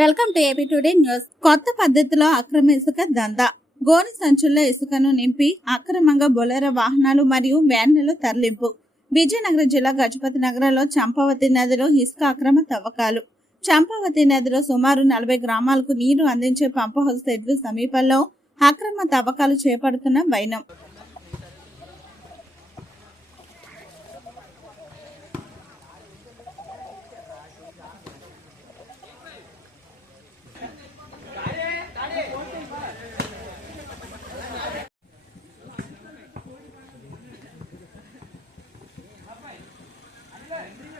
Welcome to AP today news కొత్త పద్ధతిలో అక్రమ ఇసుక దందా. గోని సంచుల్లో ఇసుకను నింపి అక్రమంగా బొలెరో వాహనాలు మరియు వ్యాన్లలో తరలింపు. విజయనగరం జిల్లా గజపతి నగరంలో చంపావతి నదిలో ఇసుక అక్రమ తవ్వకాలు. చంపావతి నదిలో సుమారు నలభై గ్రామాలకు నీరు అందించే పంప్ హౌస్ సెడ్లు సమీపంలో అక్రమ తవ్వకాలు చేపడుతున్న వైనం. Okay.